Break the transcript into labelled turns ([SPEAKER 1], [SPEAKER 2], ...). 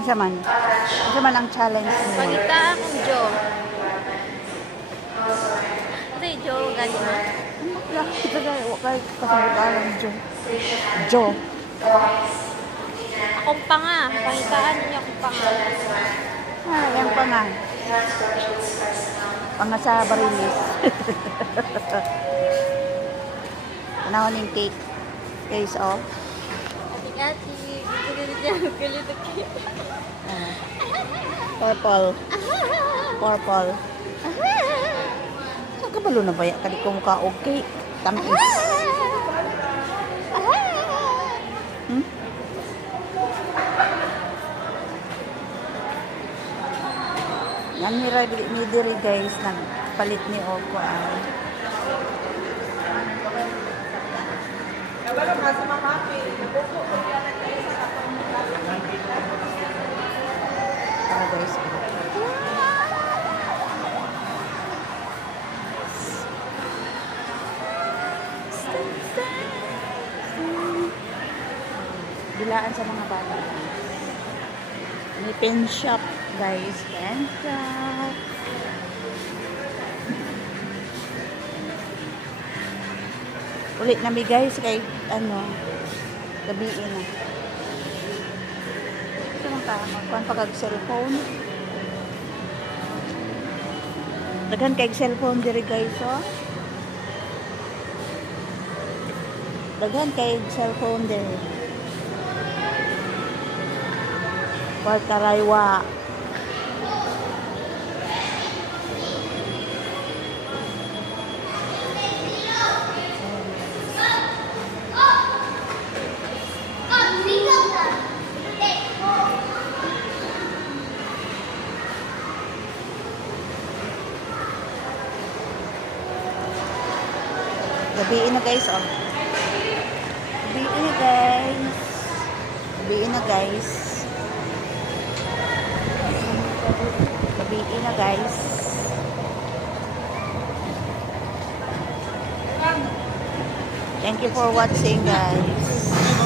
[SPEAKER 1] Isa man. Isa man ang challenge mo.
[SPEAKER 2] Pagita akong Jo. Ito yung Jo, galing mo.
[SPEAKER 1] Ito na, wakay kasabudalan, Jo. Jo.
[SPEAKER 2] Akong panga. Pangitaan niyo akong panga.
[SPEAKER 1] Ah, yan pa nga. Panga sa barilis. Panahon ng cake. Guys, oh.
[SPEAKER 2] Ati-ati. Gulit niya.
[SPEAKER 1] Ah. Purple. Purple. Ang kabalo na ba yan? Kali ko mukha okay. Tamis. Hmm? Yan ni Ray- ni Diri guys, nagpalit ni Oko ay. Tara guys. Bilaan sa mga bata. May pen shop, guys. Pen shop. Ulit na mi guys kay ano gabiin na. Ka, magkuhan pa kag cellphone. Daghan kay cellphone diri guys, oh. Daghan kay cellphone diri. Barkaraywa. Gabiin na guys, oh. Gabiin na guys. Gabiin na guys. Gabiin na guys. Thank you for watching guys.